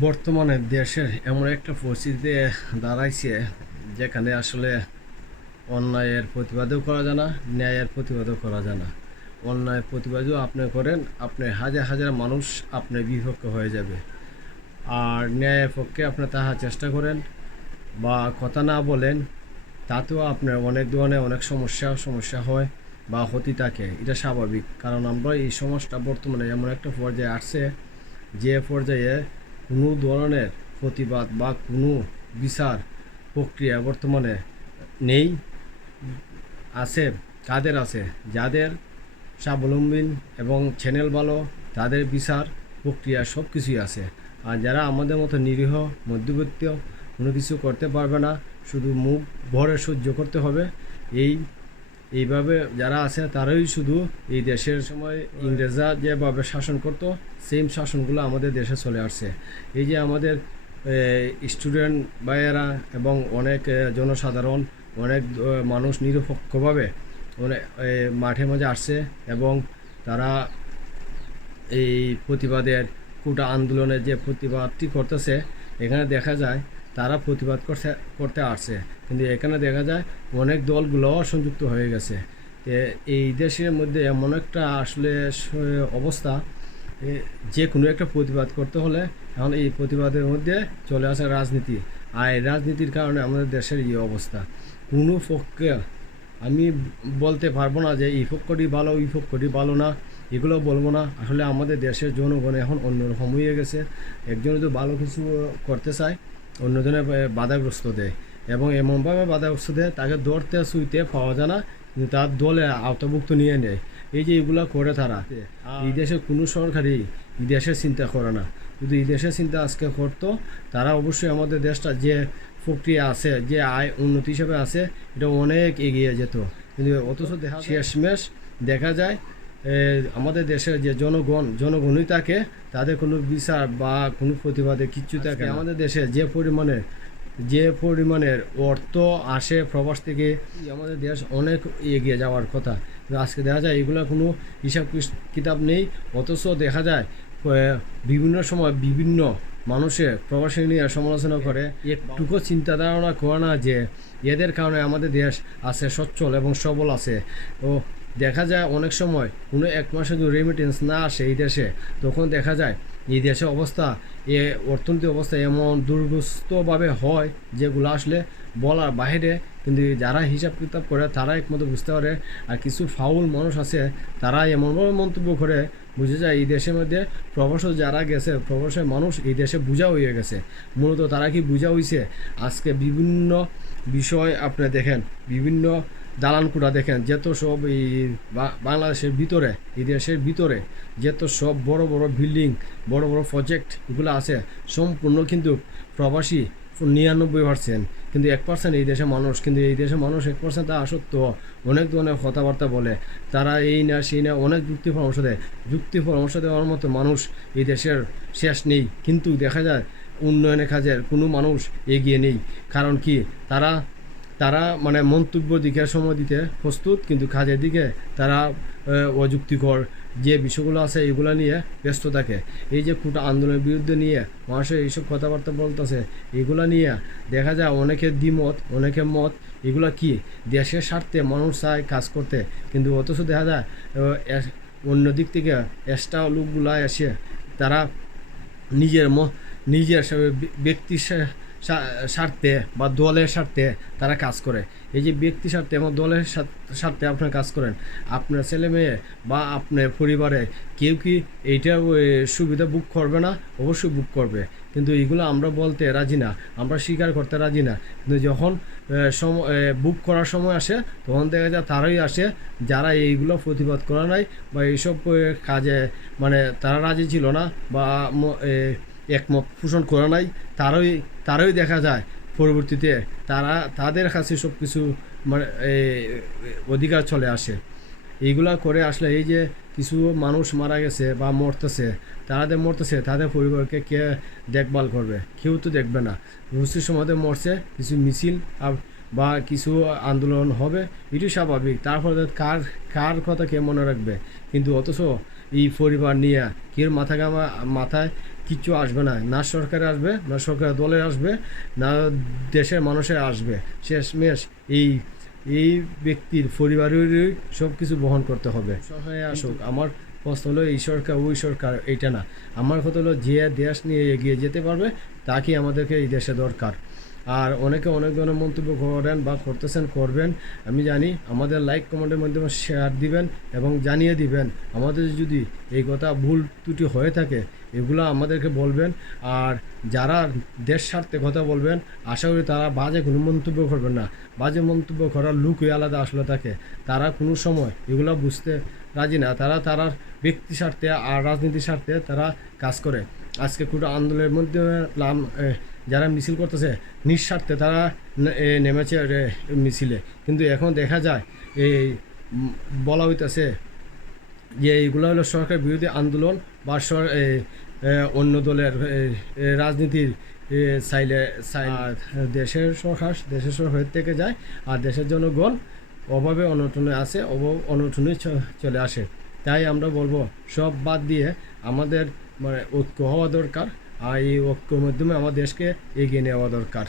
বর্তমানে দেশের এমন একটা পরিস্থিতিতে দাঁড়াইছে যেখানে আসলে অন্যায়ের প্রতিবাদও করা যায় না, ন্যায়ের প্রতিবাদও করা যায় না। অন্যায়ের প্রতিবাদও আপনি করেন, আপনি হাজার হাজার মানুষ আপনার বিপক্ষে হয়ে যাবে। আর ন্যায়ের পক্ষে আপনি তাহা চেষ্টা করেন বা কথা না বলেন, তাতেও আপনার অনেক ধরনের অনেক সমস্যা হয় বা হতে থাকে। এটা স্বাভাবিক, কারণ আমরা এই সমাজটা বর্তমানে এমন একটা পর্যায়ে আসছে যে পর্যায়ে কোনো ধরনের প্রতিবাদ বা কোনো বিচার প্রক্রিয়া বর্তমানে নেই। আছে কাদের আছে, যাদের স্বাবলম্বী এবং চ্যানেল ভালো, তাদের বিচার প্রক্রিয়া সব কিছুই আছে। আর যারা আমাদের মতো নিরীহ মধ্যবিত্ত, কোনো কিছু করতে পারবে না, শুধু মুখ ভরে সহ্য করতে হবে, এই এইভাবে যারা আছে তারাই শুধু এই দেশের সময় ইংরেজরা যেভাবে শাসন করতো সেম শাসনগুলো আমাদের দেশে চলে আসছে। এই যে আমাদের স্টুডেন্ট ভাইয়েরা এবং অনেক জনসাধারণ, অনেক মানুষ নিরপেক্ষভাবে অনেক মাঠে মাঝে আসছে এবং তারা এই প্রতিবাদের কোটা আন্দোলনের যে প্রতিবাদটি করতেছে, এখানে দেখা যায় তারা প্রতিবাদ করতে আসছে, কিন্তু এখানে দেখা যায় অনেক দলগুলোও সংযুক্ত হয়ে গেছে। এই দেশের মধ্যে এমন একটা আসলে অবস্থা, যে কোনো একটা প্রতিবাদ করতে হলে এখন এই প্রতিবাদের মধ্যে চলে আসে রাজনীতি। আর এই রাজনীতির কারণে আমাদের দেশের এই অবস্থা। কোনো পক্ষে আমি বলতে পারবো না যে এই পক্ষটি ভালো, ওই পক্ষটি ভালো না, এগুলো বলবো না। আসলে আমাদের দেশের জনগণ এখন অন্যরকম হয়ে গেছে। একজন যদি ভালো কিছু করতে চায়, অন্যজনে বাধাগ্রস্ত দেয় এবং এমনভাবে বাধাগ্রস্ত দেয় তাকে ধরতে ছুঁইতে পাওয়া যায় না, কিন্তু তার দলে আওতাভুক্ত নিয়ে নেয়। এই যে এগুলো করে তারা, এই দেশের কোনো সরকারই এই দেশের চিন্তা করে না। যদি এই দেশের চিন্তা আজকে করতো, তারা অবশ্যই আমাদের দেশটা যে প্রক্রিয়া আছে, যে আয় উন্নতি হিসেবে আছে, এটা অনেক এগিয়ে যেত। কিন্তু অথচ শেষমেশ দেখা যায় আমাদের দেশের যে জনগণই থাকে, তাদের কোনো বিচার বা কোনো প্রতিবাদে কিচ্ছু থাকে না। আমাদের দেশে যে পরিমাণের অর্থ আসে প্রবাস থেকে, আমাদের দেশ অনেক এগিয়ে যাওয়ার কথা, কিন্তু আজকে দেখা যায় এগুলো কোনো হিসাব কিতাব নেই। অথচ দেখা যায় বিভিন্ন সময় বিভিন্ন মানুষের প্রবাসী নিয়ে সমালোচনা করে, একটুকু চিন্তা ধারণা করে না যে এদের কারণে আমাদের দেশ আছে সচ্ছল এবং সবল আছে। ও দেখা যায় অনেক সময় কোনো এক মাসে যদি রেমিটেন্স না আসে এই দেশে, তখন দেখা যায় এই দেশের অবস্থা, অর্থনৈতিক অবস্থা এমন দুর্বস্তভাবে হয় যেগুলো আসলে বলার বাইরে। কিন্তু যারা হিসাব কিতাব করে তারা একমাত্র বুঝতে পারে। আর কিছু ফাউল মানুষ আছে, তারা এমনভাবে মন্তব্য করে, বুঝে যায় এই দেশের মধ্যে প্রবাস যারা গেছে, প্রবাসের মানুষ এই দেশে বোঝা হয়ে গেছে। মূলত তারা কি বোঝা হয়েছে, আজকে বিভিন্ন বিষয় আপনি দেখেন, বিভিন্ন দালানকুড়া দেখেন, যত সব এই বাংলাদেশের ভিতরে, এই দেশের ভিতরে যত সব বড় বড় বিল্ডিং, বড় বড় প্রজেক্ট এগুলো আছে, সম্পূর্ণ কিন্তু প্রবাসী 99%। কিন্তু 1% এই দেশের মানুষ, কিন্তু এই দেশের মানুষ 1% তা সত্ত্বেও অনেক ধরনের কথাবার্তা বলে। তারা এই না সেই না অনেক যুক্তি পরামর্শ দেওয়ার মতো মানুষ এই দেশের শেষ নেই। কিন্তু দেখা যায় উন্নয়নের কাজের কোনো মানুষ এগিয়ে নেই। কারণ কি, তারা তারা মানে মন্তব্য দিকে সময় দিতে প্রস্তুত, কিন্তু কাজের দিকে তারা অযুক্তিকর যে বিষয়গুলো আছে এগুলো নিয়ে ব্যস্ত থাকে। এই যে কোটা আন্দোলনের বিরুদ্ধে নিয়ে মানুষের এইসব কথাবার্তা বলতেছে, এগুলো নিয়ে দেখা যায় অনেকের দ্বিমত, অনেকের মত, এগুলো কি দেশের স্বার্থে মানুষ চায় কাজ করতে, কিন্তু অথচ দেখা যায় অন্য দিক থেকে এক্সট্রা লোকগুলা এসে তারা নিজের নিজের ব্যক্তি স্বার্থে বা দলের স্বার্থে তারা কাজ করে। এই যে ব্যক্তি স্বার্থে এবং দলের স্বার্থে আপনার কাজ করেন, আপনার ছেলে মেয়ে বা আপনার পরিবারে কেউ কি এইটা সুবিধা বুক করবে না? অবশ্যই বুক করবে, কিন্তু এগুলো আমরা বলতে রাজি না, আমরা স্বীকার করতে রাজি না। কিন্তু যখন বুক করার সময় আসে, তখন দেখা যায় তারাই আসে যারা এইগুলো প্রতিবাদ করা নাই বা এইসব কাজে মানে তারা রাজি ছিল না বা একমত পোষণ করা নাই, তারাই দেখা যায় পরবর্তীতে তাদের কাছে সব কিছু মানে অধিকার চলে আসে। এইগুলা করে আসলে এই যে কিছু মানুষ মারা গেছে বা মরতেছে, তাদের পরিবারকে কে দেখভাল করবে? কেউ তো দেখবে না। রুচির সময় মরছে, কিছু মিছিল বা কিছু আন্দোলন হবে, এটি স্বাভাবিক। তারপরে কার কথা কে মনে রাখবে? কিন্তু অথচ এই পরিবার নিয়ে কেউ মাথায় কিচ্ছু আসবে না, না সরকারে আসবে, না সরকার দলে আসবে, না দেশের মানুষের আসবে। শেষমেশ এই এই ব্যক্তির পরিবারেরই সব কিছু বহন করতে হবে। সহায় আসুক, আমার প্রশ্ন হলো এই সরকার ওই সরকার এইটা না, আমার কথা হলো যে দেশ নিয়ে এগিয়ে যেতে পারবে তাকে আমাদেরকে এই দেশে দরকার। আর অনেকে অনেক ধরনের মন্তব্য করেন বা করতেছেন, করবেন, আমি জানি। আমাদের লাইক কমেন্টের মাধ্যমে শেয়ার দিবেন এবং জানিয়ে দিবেন আমাদের যদি এই কথা ভুল ত্রুটি হয়ে থাকে, এগুলো আমাদেরকে বলবেন। আর যারা দেশ স্বার্থে কথা বলবেন, আশা করি তারা বাজে কোনো মন্তব্য করবেন না। বাজে মন্তব্য করার লুকই আলাদা আসলে থাকে, তারা কোনো সময় এগুলো বুঝতে রাজি না। তারা ব্যক্তি স্বার্থে আর রাজনীতির স্বার্থে তারা কাজ করে। আজকে কোনো আন্দোলনের মধ্যে যারা মিছিল করতেছে নিঃস্বার্থে তারা নেমেছে মিছিলে, কিন্তু এখন দেখা যায় এই বলা হইতেছে যে এইগুলো হলো সরকার বিরোধী আন্দোলন বা অন্য দলের রাজনীতির দেশের সরকার থেকে যায়, আর দেশের জনগণ অভাবে অনটনে আছে, অনটনে চলে আসে। তাই আমরা বলবো সব বাদ দিয়ে আমাদের মানে ঐক্য হওয়া দরকার, আর এই ঐক্যের মাধ্যমে আমার দেশকে এগিয়ে নেওয়া দরকার।